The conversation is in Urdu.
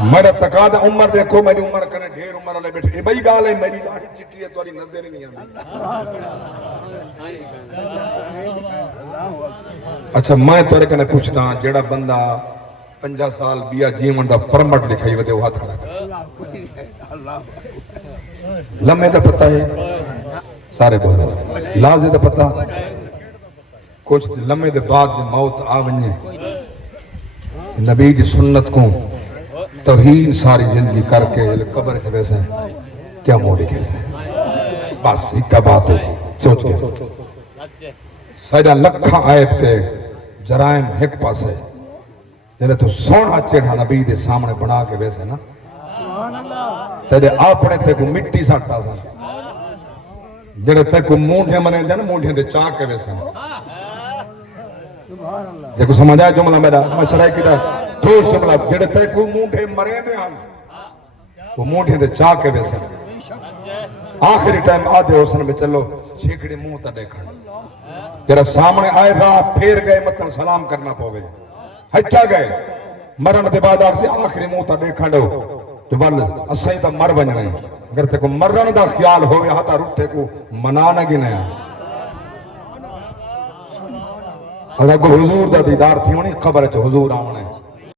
میرا تقاضا عمر دیکھو میری عمر کنے ڈھیر عمر والے بیٹھے یہ بھائی گال ہے میری داڑھی چٹی ہے تمہاری نظر ہی نہیں آتی اچھا میں تورے کنے پوچھتا ہوں جڑا بندہ 50 سال بیا جیون دا پرمٹ لکھائی ودے وہ ہاتھ کھڑا کر لمحے دا پتہ ہے سارے بولو لازے دا پتہ کچھ لمحے دے بعد جو موت آونجے نبی دی سنت کو توہین ساری زندگی کر کے قبر چ ویسے کیا موڑی کیسے بس ایک بات ہے سوچ کے سائیڈا لکھا عیب تے جرائم ایک پاس ہے جنہیں تو سونا چڑھا نبی دے سامنے بنا کے ویسے نا تیرے آپنے تے کو مٹی ساٹھا سا جنہیں تے کو مونڈے منے دے نا مونڈے دے چاہ کے ویسے نا دیکھو سمجھ آئے جملہ میرا مشرعی کی دا تو جملہ جڑے تے کو مونڈے مرے میں آن وہ مونڈے دے چاہ کے ویسے آخری ٹائم آدھے حسن میں چلو شیکڑی منہ تا دیکھنا جرا سامنے آئے راہ پھیر گئے مطلب سلام کرنا پوے ہٹا گئے مرن دے بعد آگ سے آخری منہ تا دیکھنا دو جو وال اسائی تا مر بن گئے اگر تے کو مرن دا خیال ہوئے ہاتا رٹھے کو منانا گی نیا اور اگر حضور دا دیدار تھی ہونی قبر چو حضور آمنے